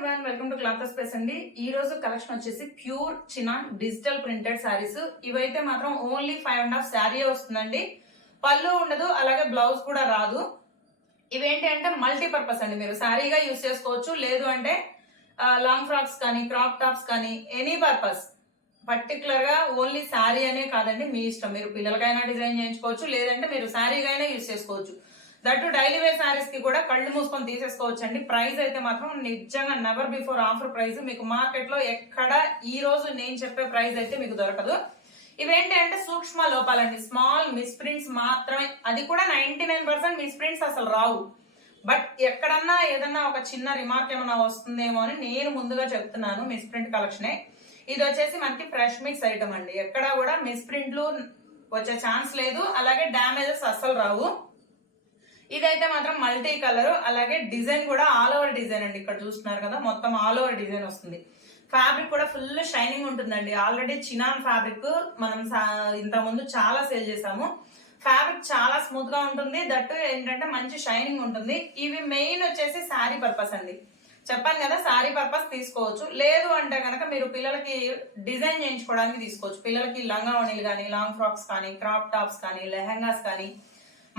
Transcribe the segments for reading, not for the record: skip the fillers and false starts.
Everyone, welcome to cloth space అండి. ఈ రోజు కలెక్షన్ వచ్చేసి pure chinon digital printed saris. ఇవైతే మాత్రం ఓన్లీ 5.5 శారీ వస్తుందండి. పళ్ళు ఉండదు, అలాగే బ్లౌజ్ కూడా రాదు. ఇవేంటి అంటే మల్టీపర్పస్ అండి. మీరు శారీగా యూజ్ చేసుకోవచ్చు, లేదు అంటే లాంగ్ ఫ్రాక్స్ కానీ క్రాప్ టాప్స్ కానీ ఎనీ పర్పస్. పర్టికులర్ గా ఓన్లీ శారీ అనే కాదండి, మీ ఇష్టం. మీరు పిల్లలకైనా డిజైన్ చేయించుకోవచ్చు, లేదంటే మీరు శారీగా అయినా యూజ్ చేసుకోవచ్చు. దట్టు డైలీ వేర్ శారీస్ కి కూడా కళ్ళు మూసుకొని తీసేసుకోవచ్చు అండి. ప్రైస్ అయితే మాత్రం నిజంగా నెవర్ బిఫోర్ ఆఫర్ ప్రైస్. మీకు మార్కెట్ లో ఎక్కడ ఈ రోజు నేను చెప్పే ప్రైస్ అయితే మీకు దొరకదు. ఇవేంటి అంటే సూక్ష్మ లోపాలండి, స్మాల్ మిస్ ప్రింట్స్ మాత్రమే. అది కూడా 99% మిస్ ప్రింట్స్ అసలు రావు. బట్ ఎక్కడన్నా ఏదన్నా ఒక చిన్న రిమార్క్ ఏమన్నా వస్తుందేమో అని నేను ముందుగా చెప్తున్నాను. మిస్ ప్రింట్ కలెక్షనే ఇది. వచ్చేసి మనకి ఫ్రెష్ మిక్స్ ఐటమ్ అండి. ఎక్కడ కూడా మిస్ ప్రింట్లు వచ్చే ఛాన్స్ లేదు, అలాగే డ్యామేజెస్ అస్సలు రావు. ఇదైతే మాత్రం మల్టీ కలర్, అలాగే డిజైన్ కూడా ఆల్ ఓవర్ డిజైన్ అండి. ఇక్కడ చూస్తున్నారు కదా, మొత్తం ఆల్ ఓవర్ డిజైన్ వస్తుంది. ఫ్యాబ్రిక్ కూడా ఫుల్ షైనింగ్ ఉంటుందండి. ఆల్రెడీ చినాన్ ఫ్యాబ్రిక్ మనం ఇంత ముందు చాలా సేల్ చేసాము. ఫ్యాబ్రిక్ చాలా స్మూత్ గా ఉంటుంది, దట్టు ఏంటంటే మంచి షైనింగ్ ఉంటుంది. ఇవి మెయిన్ వచ్చేసి శారీ పర్పస్ అండి. చెప్పాను కదా, శారీ పర్పస్ తీసుకోవచ్చు. లేదు అంటే కనుక మీరు పిల్లలకి డిజైన్ చేయించుకోవడానికి తీసుకోవచ్చు. పిల్లలకి లంగా ఓణీలు కానీ, లాంగ్ ఫ్రాక్స్ కానీ, క్రాప్ టాప్స్ కానీ, లెహంగాస్ కానీ,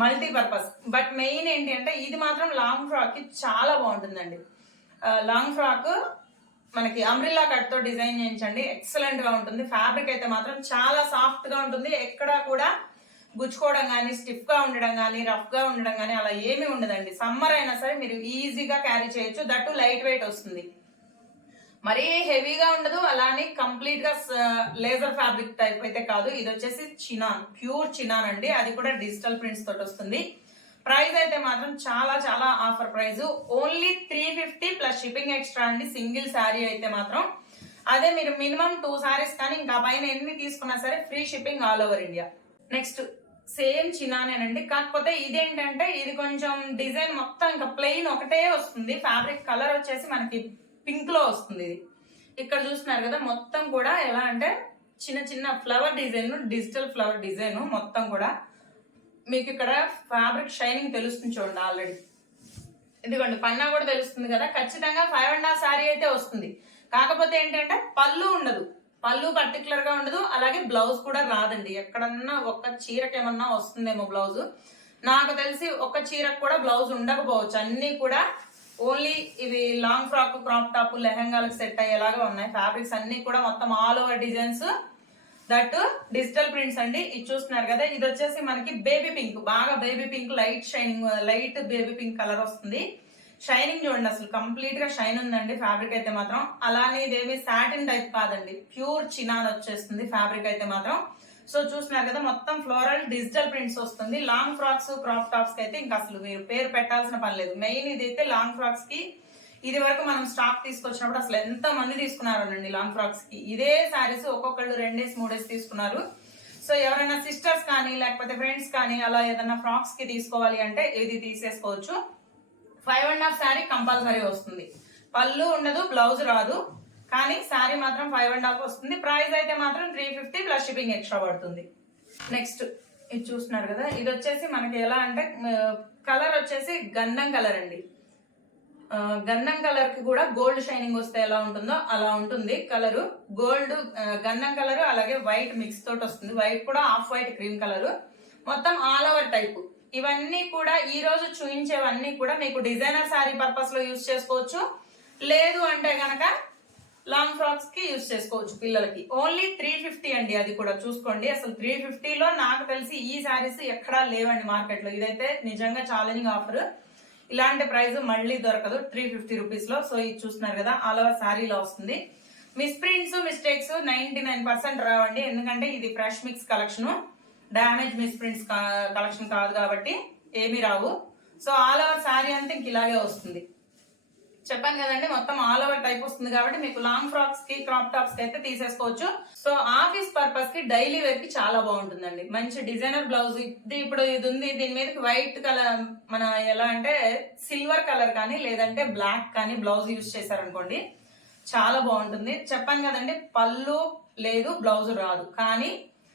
మల్టీపర్పస్. బట్ మెయిన్ ఏంటి అంటే ఇది మాత్రం లాంగ్ ఫ్రాక్ కి చాలా బాగుంటుందండి. లాంగ్ ఫ్రాక్ మనకి అంబ్రిల్లా కట్ తో డిజైన్ చేయించండి, ఎక్సలెంట్ గా ఉంటుంది. ఫ్యాబ్రిక్ అయితే మాత్రం చాలా సాఫ్ట్ గా ఉంటుంది. ఎక్కడా కూడా గుచ్చుకోవడం కానీ, స్టిఫ్ గా ఉండడం కానీ, రఫ్ గా ఉండడం కానీ అలా ఏమీ ఉండదండి. సమ్మర్ అయినా సరే మీరు ఈజీగా క్యారీ చేయొచ్చు. దట్టు లైట్ వెయిట్ వస్తుంది, మరీ హెవీగా ఉండదు. అలానే కంప్లీట్ గా లేజర్ ఫ్యాబ్రిక్ టైప్ అయితే కాదు. ఇది వచ్చేసి చినాన్, ప్యూర్ చినాన్ అండి. అది కూడా డిజిటల్ ప్రింట్స్ తోటి వస్తుంది. ప్రైస్ అయితే మాత్రం చాలా చాలా offer price, only 350 plus shipping extra అండి. సింగిల్ శారీ అయితే మాత్రం. అదే మీరు మినిమం 2 శారీస్ కానీ ఇంకా పైన ఎన్ని తీసుకున్నా సరే free shipping all over India. Next same చినానేనండి, కాకపోతే ఇదేంటంటే ఇది కొంచెం డిజైన్ మొత్తం ఇంకా ప్లెయిన్ ఒకటే వస్తుంది. ఫ్యాబ్రిక్ కలర్ వచ్చేసి మనకి పింక్ లో వస్తుంది. ఇది ఇక్కడ చూస్తున్నారు కదా, మొత్తం కూడా ఎలా అంటే చిన్న చిన్న flower design, digital flower design మొత్తం కూడా. మీకు ఇక్కడ ఫ్యాబ్రిక్ షైనింగ్ తెలుస్తుంది చూడండి. ఆల్రెడీ ఇదిగోండి పన్నా కూడా తెలుస్తుంది కదా. ఖచ్చితంగా 5.5 శారీ అయితే వస్తుంది. కాకపోతే ఏంటంటే పళ్ళు ఉండదు, పళ్ళు పర్టికులర్ గా ఉండదు, అలాగే బ్లౌజ్ కూడా రాదండి. ఎక్కడన్నా ఒక్క చీరకి ఏమన్నా వస్తుందేమో బ్లౌజ్. నాకు తెలిసి ఒక్క చీరకు కూడా బ్లౌజ్ ఉండకపోవచ్చు. అన్ని కూడా ఓన్లీ ఇవి లాంగ్ ఫ్రాక్, క్రాప్ టాప్, లెహంగాలకు సెట్ అయ్యేలాగా ఉన్నాయి. ఫ్యాబ్రిక్స్ అన్ని కూడా మొత్తం all over designs, that digital prints అండి. ఇది చూస్తున్నారు కదా, ఇది వచ్చేసి మనకి బేబీ పింక్, బాగా baby pink, light shining, light baby pink colour వస్తుంది. షైనింగ్ చూడండి, అసలు కంప్లీట్ గా షైన్ ఉందండి ఫ్యాబ్రిక్ అయితే మాత్రం. అలానే ఇదేమి సాటిన్ టైప్ కాదండి, ప్యూర్ చినాన్ వచ్చేస్తుంది ఫ్యాబ్రిక్ అయితే మాత్రం. సో చూస్తున్నారు కదా, మొత్తం ఫ్లోరల్ డిజిటల్ ప్రింట్స్ వస్తుంది. లాంగ్ ఫ్రాక్స్, క్రాప్ టాప్స్ కి అయితే ఇంకా అసలు మీరు పేరు పెట్టాల్సిన పని లేదు. మెయిన్ ఇదైతే లాంగ్ ఫ్రాక్స్ కి ఇది వరకు మనం స్టాక్ తీసుకొచ్చినప్పుడు అసలు ఎంత మంది తీసుకున్నారండి లాంగ్ ఫ్రాక్స్ కి. ఇదే శారీస్ ఒక్కొక్కళ్ళు 2 3 తీసుకున్నారు. సో ఎవరైనా సిస్టర్స్ కానీ లేకపోతే ఫ్రెండ్స్ కానీ అలా ఏదైనా ఫ్రాక్స్ కి తీసుకోవాలి అంటే ఇది తీసేసుకోవచ్చు. 5.5 శారీ కంపల్సరీ వస్తుంది. పళ్ళు ఉండదు, బ్లౌజ్ రాదు, కానీ శారీ మాత్రం 5.5 వస్తుంది. ప్రైస్ అయితే మాత్రం 350 ప్లస్ షిప్పింగ్ ఎక్స్ట్రా పడుతుంది. నెక్స్ట్ ఇది చూస్తున్నారు కదా, ఇది వచ్చేసి మనకి ఎలా అంటే కలర్ వచ్చేసి గంధం కలర్ అండి. గంధం కలర్ కి కూడా గోల్డ్ షైనింగ్ వస్తే ఎలా ఉంటుందో అలా ఉంటుంది కలర్. గోల్డ్, గంధం కలర్, అలాగే వైట్ మిక్స్ తోటి వస్తుంది. వైట్ కూడా ఆఫ్ వైట్ క్రీమ్ కలర్, మొత్తం ఆల్ ఓవర్ టైప్. ఇవన్నీ కూడా ఈ రోజు చూపించేవన్నీ కూడా మీకు డిజైనర్ శారీ పర్పస్ లో యూజ్ చేసుకోవచ్చు, లేదు అంటే గనక లాంగ్ ఫ్రాక్స్ కి యూజ్ చేసుకోవచ్చు పిల్లలకి. ఓన్లీ 350 అండి. అది కూడా చూసుకోండి, అసలు 350 లో నాకు తెలిసి ఈ శారీస్ ఎక్కడా లేవండి మార్కెట్ లో. ఇదైతే నిజంగా ఛాలెంజింగ్ ఆఫర్. ఇలాంటి ప్రైస్ మళ్ళీ దొరకదు 350 రూపీస్ లో. సో ఇది చూస్తున్నారు కదా, ఆల్ ఓవర్ శారీలో వస్తుంది. మిస్ ప్రింట్స్, మిస్టేక్స్ 99% రావండి, ఎందుకంటే ఇది fresh mix collection. Damage miss prints collection కాదు కాబట్టి ఏమీ రావు. సో ఆల్ ఓవర్ శారీ అంతా ఇంక ఇలాగే వస్తుంది. చెప్పాను కదండి, మొత్తం ఆల్ ఓవర్ టైప్ వస్తుంది కాబట్టి మీకు లాంగ్ ఫ్రాక్స్ కి, క్రాప్ టాప్స్ కి అయితే తీసేసుకోవచ్చు. సో ఆఫీస్ పర్పస్ కి, డైలీ వేర్ కి చాలా బాగుంటుందండి. మంచి డిజైనర్ బ్లౌజ్. ఇప్పుడు ఇది ఉంది, దీని మీదకి వైట్ కలర్, మన ఎలా అంటే సిల్వర్ కలర్ కానీ లేదంటే బ్లాక్ కానీ బ్లౌజ్ యూజ్ చేశారనుకోండి చాలా బాగుంటుంది. చెప్పాను కదండి, పళ్ళు లేదు, బ్లౌజ్ రాదు, కానీ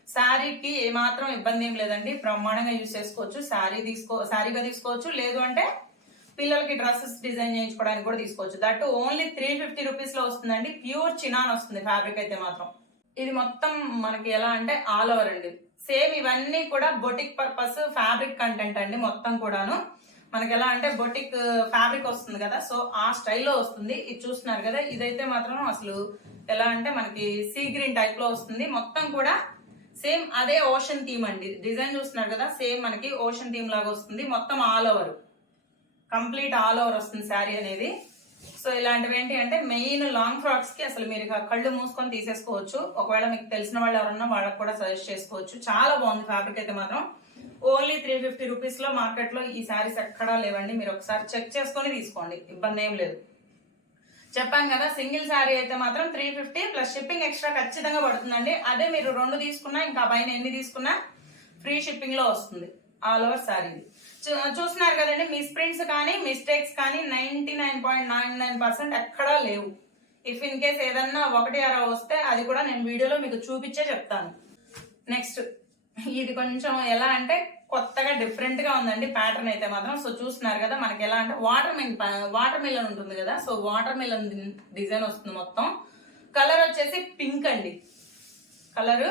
శారీకి ఏమాత్రం ఇబ్బంది ఏం లేదండి. బ్రహ్మాండంగా యూజ్ చేసుకోవచ్చు. శారీగా తీసుకోవచ్చు, లేదు అంటే పిల్లలకి డ్రెస్సెస్ డిజైన్ చేయించుకోవడానికి కూడా తీసుకోవచ్చు. దట్ ఓన్లీ 350 రూపీస్ లో వస్తుందండి. ప్యూర్ చినాన్ వస్తుంది ఫ్యాబ్రిక్ అయితే మాత్రం. ఇది మొత్తం మనకి ఎలా అంటే ఆల్ ఓవర్ అండి. సేమ్ ఇవన్నీ కూడా బొటిక్ పర్పస్ ఫ్యాబ్రిక్ కంటెంట్ అండి. మొత్తం కూడాను మనకి ఎలా అంటే బొటిక్ ఫ్యాబ్రిక్ వస్తుంది కదా, సో ఆ స్టైల్లో వస్తుంది. ఇది చూస్తున్నారు కదా, ఇదైతే మాత్రం అసలు ఎలా అంటే మనకి సీ గ్రీన్ టైప్ లో వస్తుంది. మొత్తం కూడా సేమ్ అదే ఓషన్ థీమ్ అండి. డిజైన్ చూస్తున్నారు కదా, సేమ్ మనకి ఓషన్ థీమ్ లాగా వస్తుంది. మొత్తం all over, complete all over వస్తుంది శారీ అనేది. సో ఇలాంటివి ఏంటి అంటే మెయిన్ లాంగ్ ఫ్రాక్స్ కి అసలు మీరు కళ్ళు మూసుకొని తీసేసుకోవచ్చు. ఒకవేళ మీకు తెలిసిన వాళ్ళు ఎవరన్నా వాళ్ళకి కూడా సజెస్ట్ చేసుకోవచ్చు. చాలా బాగుంది ఫ్యాబ్రిక్ అయితే మాత్రం. ఓన్లీ 350 రూపీస్ లో మార్కెట్ లో ఈ శారీస్ ఎక్కడా లేవండి. మీరు ఒకసారి చెక్ చేసుకొని తీసుకోండి, ఇబ్బంది ఏం లేదు. చెప్పాను కదా, సింగిల్ శారీ అయితే మాత్రం 350 ప్లస్ షిప్పింగ్ ఎక్స్ట్రా ఖచ్చితంగా పడుతుందండి. అదే మీరు 2 తీసుకున్నా ఇంకా పైన ఎన్ని తీసుకున్నా ఫ్రీ షిప్పింగ్ లో వస్తుంది ఆల్ ఓవర్ శారీ. చూస్తున్నారు కదండి, మిస్ ప్రింట్స్ కానీ మిస్టేక్స్ కానీ 99.99% ఎక్కడా లేవు. ఇఫ్ ఇన్ కేస్ ఏదన్నా 1 వస్తే అది కూడా నేను వీడియోలో మీకు చూపించే చెప్తాను. నెక్స్ట్ ఇది కొంచెం ఎలా అంటే కొత్తగా డిఫరెంట్ గా ఉందండి ప్యాటర్న్ అయితే మాత్రం. సో చూస్తున్నారు కదా, మనకి ఎలా అంటే వాటర్ మిలన్ ఉంటుంది కదా, సో వాటర్ మిలన్ డిజైన్ వస్తుంది. మొత్తం కలర్ వచ్చేసి పింక్ అండి. కలర్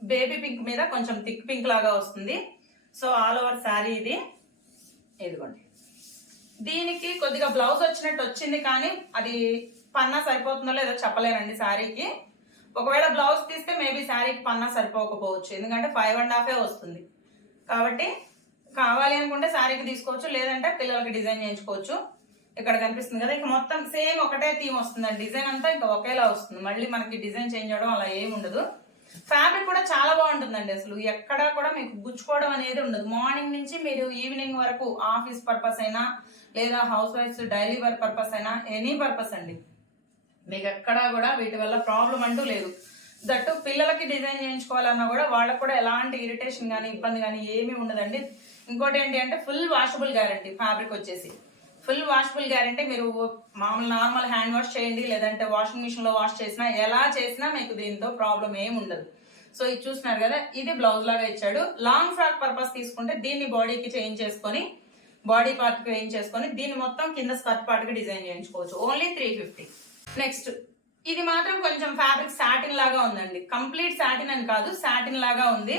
బేబీ పింక్ మీద కొంచెం థిక్ పింక్ లాగా వస్తుంది. సో ఆల్ ఓవర్ శారీ ఇది. ఇదిగోండి, దీనికి కొద్దిగా బ్లౌజ్ వచ్చినట్టు వచ్చింది, కానీ అది పన్నా సరిపోతుందో లేదో చెప్పలేనండి శారీకి. ఒకవేళ బ్లౌజ్ తీస్తే మేబీ శారీకి పన్నా సరిపోకపోవచ్చు, ఎందుకంటే 5.5 వస్తుంది. కాబట్టి కావాలి అనుకుంటే శారీకి తీసుకోవచ్చు, లేదంటే పిల్లలకి డిజైన్ చేయించుకోవచ్చు. ఇక్కడ కనిపిస్తుంది కదా, ఇక మొత్తం సేమ్ ఒకటే థీమ్ వస్తుంది. డిజైన్ అంతా ఇంకా ఒకేలా వస్తుంది. మళ్ళీ మనకి డిజైన్ చేంజ్ అవడం అలా ఏమి ఉండదు. ఫ్యాబ్రిక్ కూడా చాలా బాగుంటుందండి. అసలు ఎక్కడా కూడా మీకు గుచ్చుకోవడం అనేది ఉండదు. మార్నింగ్ నుంచి మీరు ఈవినింగ్ వరకు ఆఫీస్ పర్పస్ అయినా లేదా హౌస్ వైఫ్స్ డైలీ వర్క్ పర్పస్ అయినా ఎనీ పర్పస్ అండి, మీకు ఎక్కడా కూడా వీటి వల్ల ప్రాబ్లం అంటూ లేదు. దట్టు పిల్లలకి డిజైన్ చేయించుకోవాలన్నా కూడా వాళ్ళకు కూడా ఎలాంటి ఇరిటేషన్ కానీ ఇబ్బంది కానీ ఏమీ ఉండదండి. ఇంకోటి ఏంటి అంటే ఫుల్ వాషబుల్ గ్యారంటీ. ఫ్యాబ్రిక్ వచ్చేసి ఫుల్ వాషబుల్ గ్యారంటీ. మీరు మామూలు నార్మల్ హ్యాండ్ వాష్ చేయండి, లేదంటే వాషింగ్ మిషన్ లో వాష్ చేసినా ఎలా చేసినా మీకు దీంతో ప్రాబ్లం ఏమి ఉండదు. సో ఇది చూస్తున్నారు కదా, ఇది బ్లౌజ్ లాగా ఇచ్చాడు. లాంగ్ ఫ్రాక్ పర్పస్ తీసుకుంటే దీన్ని బాడీకి చేంజ్ చేసుకొని బాడీ పార్ట్ కి చేంజ్ చేసుకొని దీన్ని మొత్తం కింద స్కర్ట్ పార్ట్ కి డిజైన్ చేయించుకోవచ్చు. ఓన్లీ 350. నెక్స్ట్ ఇది మాత్రం కొంచెం ఫ్యాబ్రిక్ సాటిన్ లాగా ఉందండి. కంప్లీట్ సాటిన్ అని కాదు, సాటిన్ లాగా ఉంది.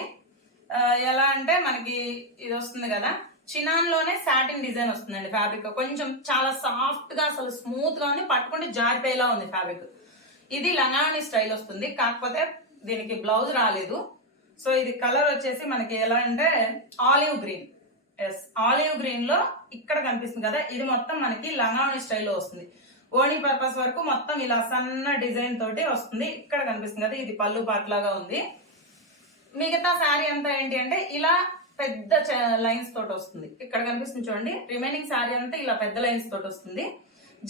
ఎలా అంటే మనకి ఇది వస్తుంది కదా, చినాన్ లోనే సాటిన్ డిజైన్ వస్తుందండి. ఫ్యాబ్రిక్ కొంచెం చాలా సాఫ్ట్ గా అసలు స్మూత్ గా ఉంది, పట్టుకుంటే జారిపోయేలా ఉంది ఫ్యాబ్రిక్. ఇది లంగాని స్టైల్ వస్తుంది, కాకపోతే దీనికి బ్లౌజ్ రాలేదు. సో ఇది కలర్ వచ్చేసి మనకి ఎలా అంటే olive green. Yes, olive green లో ఇక్కడ కనిపిస్తుంది కదా, ఇది మొత్తం మనకి లంగాని స్టైల్లో వస్తుంది. ఓణి పర్పస్ వరకు మొత్తం ఇలా సన్న డిజైన్ తోటి వస్తుంది. ఇక్కడ కనిపిస్తుంది కదా, ఇది పళ్ళు పార్ట్ లాగా ఉంది. మిగతా శారీ అంతా ఏంటి అంటే ఇలా పెద్ద లైన్స్ తోటి వస్తుంది. ఇక్కడ కనిపిస్తుంది చూడండి, రిమైనింగ్ శారీ అంతా ఇలా పెద్ద లైన్స్ తోటి వస్తుంది.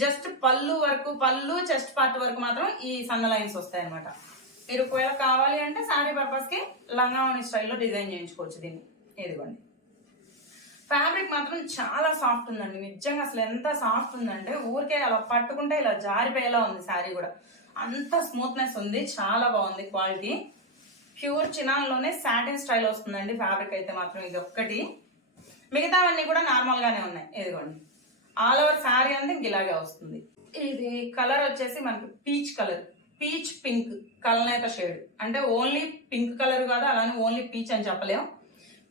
జస్ట్ పళ్ళు వరకు, పళ్ళు చెస్ట్ పార్ట్ వరకు మాత్రం ఈ సన్న లైన్స్ వస్తాయి అనమాట. మీరు ఒకవేళ కావాలి అంటే శారీ పర్పస్ కి లంగావణి స్టైల్లో డిజైన్ చేయించుకోవచ్చు దీన్ని. ఇదిగోండి, ఫ్యాబ్రిక్ మాత్రం చాలా సాఫ్ట్ ఉందండి. నిజంగా అసలు ఎంత సాఫ్ట్ ఉందంటే ఊరికే అలా పట్టుకుంటే ఇలా జారిపోయేలా ఉంది. శారీ కూడా అంత స్మూత్నెస్ ఉంది, చాలా బాగుంది క్వాలిటీ. ప్యూర్ చినాన్ లోనే సాటిన్ స్టైల్ వస్తుందండి ఫ్యాబ్రిక్ అయితే మాత్రం. ఇది ఒక్కటి, మిగతావన్నీ కూడా నార్మల్ గానే ఉన్నాయి. ఇదిగోండి, ఆల్ ఓవర్ శారీ అంతా ఇంక ఇలాగే వస్తుంది. ఇది కలర్ వచ్చేసి మనకి పీచ్ కలర్, పీచ్ పింక్ కలనేత షేడ్. అంటే ఓన్లీ పింక్ కలర్ కాదు, అలానే ఓన్లీ పీచ్ అని చెప్పలేము.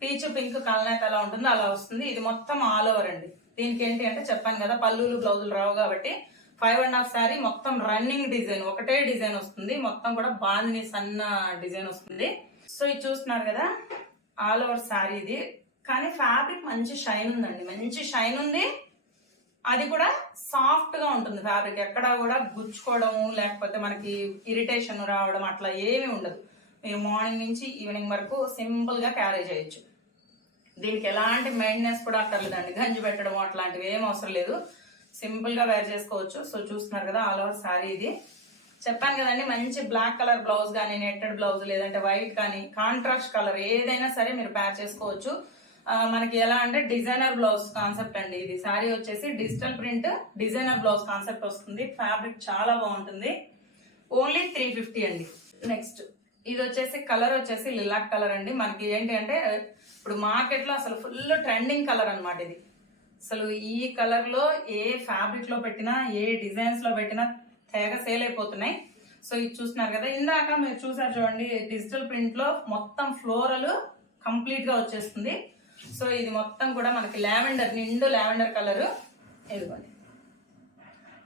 పీచ్ పింక్ కలనేత ఎలా ఉంటుందో అలా వస్తుంది. ఇది మొత్తం ఆల్ ఓవర్ అండి. దీనికి ఏంటి అంటే చెప్పాను కదా, పళ్ళులు బ్లౌజులు రావు కాబట్టి 5.5 శారీ మొత్తం రన్నింగ్ డిజైన్, ఒకటే డిజైన్ వస్తుంది. మొత్తం కూడా బాందిని సన్న డిజైన్ వస్తుంది. సో ఇది చూస్తున్నారు కదా, ఆల్ ఓవర్ శారీ ఇది. కానీ ఫ్యాబ్రిక్ మంచి షైన్ ఉందండి, మంచి షైన్ ఉంది. అది కూడా సాఫ్ట్ గా ఉంటుంది ఫ్యాబ్రిక్. ఎక్కడా కూడా గుచ్చుకోవడము లేకపోతే మనకి ఇరిటేషన్ రావడం అట్లా ఏమీ ఉండదు. మీరు మార్నింగ్ నుంచి ఈవినింగ్ వరకు సింపుల్ గా క్యారీ చేయొచ్చు. దీనికి ఎలాంటి మెయింటెనెన్స్ కూడా అక్కర్లేదండి, గంజి పెట్టడం అట్లాంటివి ఏం అవసరం లేదు. సింపుల్ గా వేర్ చేసుకోవచ్చు. సో చూస్తున్నారు కదా, ఆల్ ఓవర్ శారీ ఇది. చెప్పాను కదండి, మంచి బ్లాక్ కలర్ బ్లౌజ్ కానీ, నెట్టెడ్ బ్లౌజ్ లేదంటే వైట్ కానీ, కాంట్రాస్ట్ కలర్ ఏదైనా సరే మీరు పేర్ చేసుకోవచ్చు. మనకి ఎలా అంటే డిజైనర్ బ్లౌజ్ కాన్సెప్ట్ అండి ఇది. శారీ వచ్చేసి digital print designer blouse concept వస్తుంది. ఫ్యాబ్రిక్ చాలా బాగుంటుంది. ఓన్లీ 350 అండి. నెక్స్ట్ ఇది వచ్చేసి కలర్ వచ్చేసి లిలాక్ కలర్ అండి. మనకి ఏంటి అంటే ఇప్పుడు మార్కెట్ లో అసలు ఫుల్ ట్రెండింగ్ కలర్ అనమాట ఇది. అసలు ఈ కలర్ లో ఏ ఫ్యాబ్రిక్ లో పెట్టినా ఏ డిజైన్స్ లో పెట్టినా తెగ సేల్ అయిపోతున్నాయి. సో ఇది చూస్తున్నారు కదా, ఇందాక మీరు చూసారు చూడండి డిజిటల్ ప్రింట్ లో మొత్తం ఫ్లోరల్ కంప్లీట్ గా వచ్చేస్తుంది. సో ఇది మొత్తం కూడా మనకి లావెండర్, నిండు లావెండర్ కలర్. ఇదిగోండి,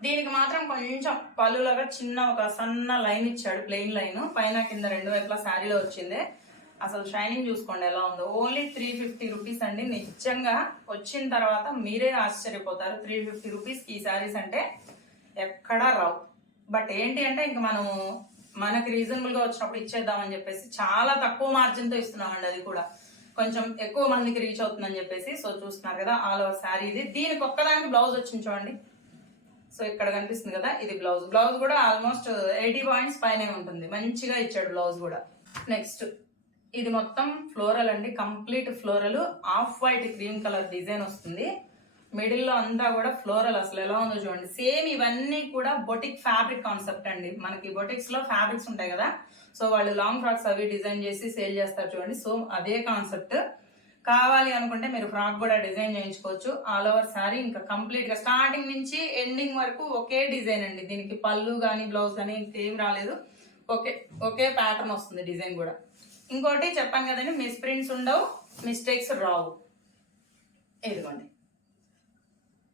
దీనికి మాత్రం కొంచెం పళ్ళులాగా చిన్న ఒక సన్న లైన్ ఇచ్చాడు, ప్లెయిన్ లైన్, పైన కింద రెండు వైపులా శారీలో వచ్చింది. అసలు షైనింగ్ చూసుకోండి ఎలా ఉందో. ఓన్లీ 350 రూపీస్ అండి. నిజంగా వచ్చిన తర్వాత మీరే ఆశ్చర్యపోతారు. 350 రూపీస్ ఈ శారీస్ అంటే ఎక్కడా రావు. బట్ ఏంటి అంటే ఇంకా మనకి రీజనబుల్ గా వచ్చినప్పుడు ఇచ్చేద్దామని చెప్పేసి చాలా తక్కువ మార్జిన్ తో ఇస్తున్నామండి. అది కూడా కొంచెం ఎక్కువ మందికి రీచ్ అవుతుందని చెప్పేసి. సో చూస్తున్నారు కదా ఆల్ ఓవర్ శారీ ఇది. దీనికి ఒక్కదానికి బ్లౌజ్ వచ్చింది చూడండి. సో ఇక్కడ కనిపిస్తుంది కదా, ఇది బ్లౌజ్. బ్లౌజ్ కూడా ఆల్మోస్ట్ 80 పాయింట్స్ పైనే ఉంటుంది. మంచిగా ఇచ్చాడు బ్లౌజ్ కూడా. నెక్స్ట్ ఇది మొత్తం ఫ్లోరల్ అండి, complete floral. Off white cream colour design వస్తుంది. మిడిల్ లో అంతా కూడా ఫ్లోరల్. అసలు ఎలా ఉందో చూడండి. సేమ్ ఇవన్నీ కూడా బొటిక్ ఫ్యాబ్రిక్ కాన్సెప్ట్ అండి. మనకి బొటిక్స్ లో ఫ్యాబ్రిక్స్ ఉంటాయి కదా, సో వాళ్ళు లాంగ్ ఫ్రాక్స్ అవి డిజైన్ చేసి సేల్ చేస్తారు చూడండి. సో అదే కాన్సెప్ట్. కావాలి అనుకుంటే మీరు ఫ్రాక్ కూడా డిజైన్ చేయించుకోవచ్చు. ఆల్ ఓవర్ శారీ ఇంకా కంప్లీట్ గా స్టార్టింగ్ నుంచి ఎండింగ్ వరకు ఒకే డిజైన్ అండి. దీనికి పళ్ళు కానీ బ్లౌజ్ కానీ ఇంకేం రాలేదు. ఒకే ప్యాటర్న్ వస్తుంది డిజైన్ కూడా. ఇంకోటి చెప్పాను కదండి, మిస్ ప్రింట్స్ ఉండవు, మిస్టేక్స్ రావు. ఇదిగోండి,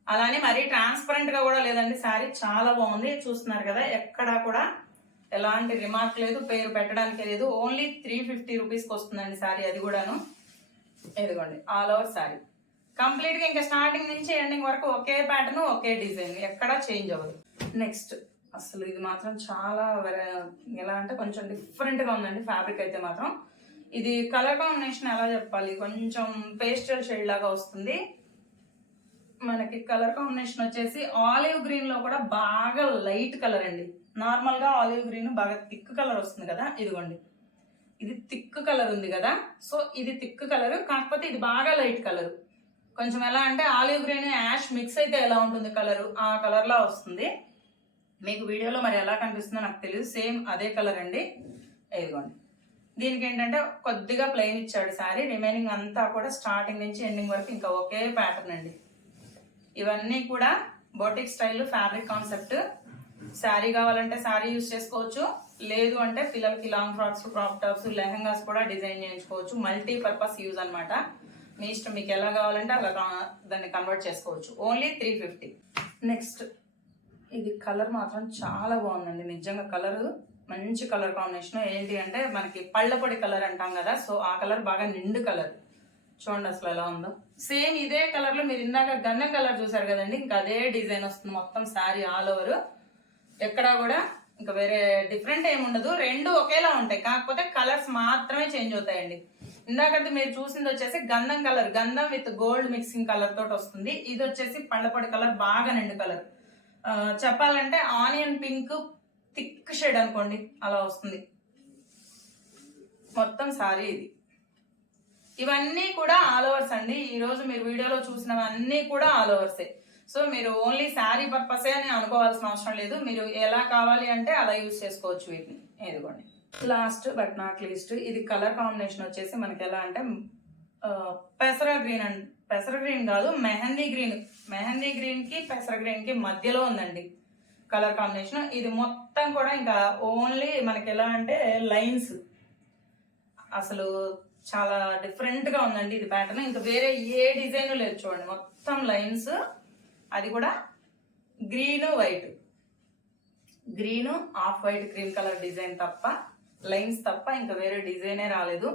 అలానే మరీ ట్రాన్స్పరెంట్ గా కూడా లేదండి. శారీ చాలా బాగుంది. చూస్తున్నారు కదా, ఎక్కడా కూడా ఎలాంటి రిమార్క్ లేదు, పేరు పెట్టడానికి లేదు. ఓన్లీ 350 రూపీస్కి వస్తుందండి శారీ, అది కూడాను. ఇదిగోండి ఆల్ ఓవర్ శారీ కంప్లీట్ గా ఇంకా స్టార్టింగ్ నుంచి ఎండింగ్ వరకు ఒకే ప్యాటర్న్, ఒకే డిజైన్, ఎక్కడా చేంజ్ అవ్వదు. నెక్స్ట్ అసలు ఇది మాత్రం చాలా ఎలా అంటే కొంచెం డిఫరెంట్ గా ఉందండి ఫ్యాబ్రిక్ అయితే మాత్రం. ఇది కలర్ కాంబినేషన్ ఎలా చెప్పాలి, కొంచెం పేస్టల్ షేడ్ లాగా వస్తుంది మనకి. కలర్ కాంబినేషన్ వచ్చేసి ఆలివ్ గ్రీన్ లో కూడా బాగా లైట్ కలర్ అండి. నార్మల్ గా ఆలివ్ గ్రీన్ బాగా థిక్ కలర్ వస్తుంది కదా, ఇదిగోండి ఇది థిక్ కలర్ ఉంది కదా. సో ఇది థిక్ కలర్, కాకపోతే ఇది బాగా లైట్ కలర్. కొంచెం ఎలా అంటే ఆలివ్ గ్రీన్ యాష్ మిక్స్ అయితే ఎలా ఉంటుంది కలర్, ఆ కలర్ లా వస్తుంది. మీకు వీడియోలో మరి ఎలా కనిపిస్తుందో నాకు తెలియదు. సేమ్ అదే కలర్ అండి. ఇదిగోండి, దీనికి ఏంటంటే కొద్దిగా ప్లెయిన్ ఇచ్చాడు శారీ. రిమైనింగ్ అంతా కూడా స్టార్టింగ్ నుంచి ఎండింగ్ వరకు ఇంకా ఒకే ప్యాటర్న్ అండి. ఇవన్నీ కూడా boutique style fabric concept. Sari కావాలంటే శారీ యూజ్ చేసుకోవచ్చు, లేదు అంటే పిల్లలకి long frocks, crop tops, lehengas కూడా డిజైన్ చేయించుకోవచ్చు. మల్టీ పర్పస్ యూజ్ అనమాట. మీ ఇష్టం, మీకు ఎలా కావాలంటే అలా దాన్ని కన్వర్ట్ చేసుకోవచ్చు. ఓన్లీ 350. నెక్స్ట్ ఇది కలర్ మాత్రం చాలా బాగుందండి. నిజంగా కలర్ మంచి కలర్ కాంబినేషన్. ఏంటి అంటే మనకి పళ్ళపొడి కలర్ అంటాం కదా, సో ఆ కలర్ బాగా నిండు కలర్. చూడండి అసలు ఎలా ఉందో. సేమ్ ఇదే కలర్ లో మీరు ఇందాక గంధం కలర్ చూసారు కదండి, ఇంకా అదే డిజైన్ వస్తుంది మొత్తం శారీ ఆల్ ఓవర్. ఎక్కడా కూడా ఇంకా వేరే డిఫరెంట్ ఏమి ఉండదు. రెండు ఒకేలా ఉంటాయి, కాకపోతే కలర్స్ మాత్రమే చేంజ్ అవుతాయండి. ఇందాకది మీరు చూసింది వచ్చేసి గంధం కలర్, గంధం విత్ గోల్డ్ మిక్సింగ్ కలర్ తోటి వస్తుంది. ఇది వచ్చేసి పళ్ళపొడి కలర్, బాగా నిండు కలర్. చెప్పాలంటే ఆనియన్ పింక్ థిక్ షేడ్ అనుకోండి, అలా వస్తుంది మొత్తం శారీ ఇది. ఇవన్నీ కూడా ఆల్ ఓవర్స్ అండి. ఈ రోజు మీరు వీడియోలో చూసినవన్నీ కూడా ఆల్ ఓవర్సే. సో మీరు ఓన్లీ శారీ పర్పసే అని అనుకోవాల్సిన అవసరం లేదు. మీరు ఎలా కావాలి అంటే అలా యూజ్ చేసుకోవచ్చు వీటిని. ఇదిగోండి, లాస్ట్ బట్ నాట్ లీస్ట్ ఇది కలర్ కాంబినేషన్ వచ్చేసి మనకి ఎలా అంటే పెసర గ్రీన్ అండి. పెసర గ్రీన్ కాదు, మెహందీ గ్రీన్. మెహందీ గ్రీన్ కి పెసర గ్రీన్ కి మధ్యలో ఉందండి కలర్ కాంబినేషన్. ఇది మొత్తం కూడా ఇంకా ఓన్లీ మనకి ఎలా అంటే లైన్స్. అసలు చాలా డిఫరెంట్ గా ఉందండి ఇది ప్యాటర్న్. ఇంకా వేరే ఏ డిజైన్ లేదు చూడండి, మొత్తం లైన్స్. అది కూడా green white, green off white cream colour design తప్ప, లైన్స్ తప్ప ఇంకా వేరే డిజైనే రాలేదు.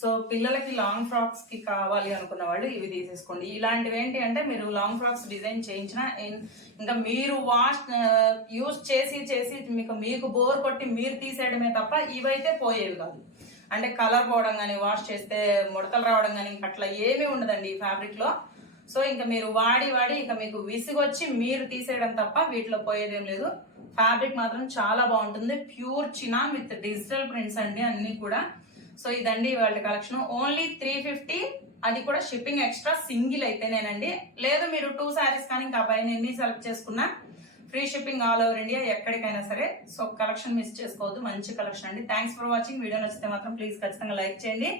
సో పిల్లలకి లాంగ్ ఫ్రాక్స్ కి కావాలి అనుకున్న వాళ్ళు ఇవి తీసేసుకోండి. ఇలాంటివి ఏంటి అంటే మీరు లాంగ్ ఫ్రాక్స్ డిజైన్ చేయించిన ఇంకా మీరు యూజ్ చేసి మీకు బోర్ కొట్టి మీరు తీసేయడమే తప్ప ఇవైతే పోయేవి కాదు. అంటే కలర్ పోవడం కానీ, వాష్ చేస్తే ముడతలు రావడం కానీ అట్లా ఏమీ ఉండదండి ఈ ఫ్యాబ్రిక్ లో. సో ఇంకా మీరు వాడి ఇక మీకు విసిగొచ్చి మీరు తీసేయడం తప్ప వీటిలో పోయేదేం లేదు. ఫ్యాబ్రిక్ మాత్రం చాలా బాగుంటుంది. Pure chinon with digital prints అండి అన్ని కూడా. సో ఇదండి వాళ్ళ కలెక్షన్. ఓన్లీ 350, అది కూడా షిప్పింగ్ ఎక్స్ట్రా సింగిల్ అయితేనేనండి. లేదు మీరు 2 శారీస్ కానీ ఇంకా పైన ఎన్ని సెలెక్ట్ చేసుకున్నా free shipping all over India, ఎక్కడికైనా సరే. సో కలెక్షన్ మిస్ చేసుకోవద్దు, మంచి కలెక్షన్ అండి. Thanks for watching. వీడియో నచ్చితే మాత్రం ప్లీజ్ ఖచ్చితంగా లైక్ చేయండి.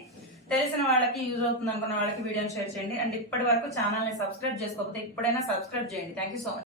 తెలిసిన వాళ్ళకి యూజ్ అవుతుంది అనుకున్న వాళ్ళకి వీడియోని షేర్ చేయండి. అండ్ ఇప్పటి వరకు ఛానల్ని సబ్స్క్రైబ్ చేసుకోకపోతే ఇప్పుడైనా సబ్స్క్రైబ్ చేయండి. Thank you so much.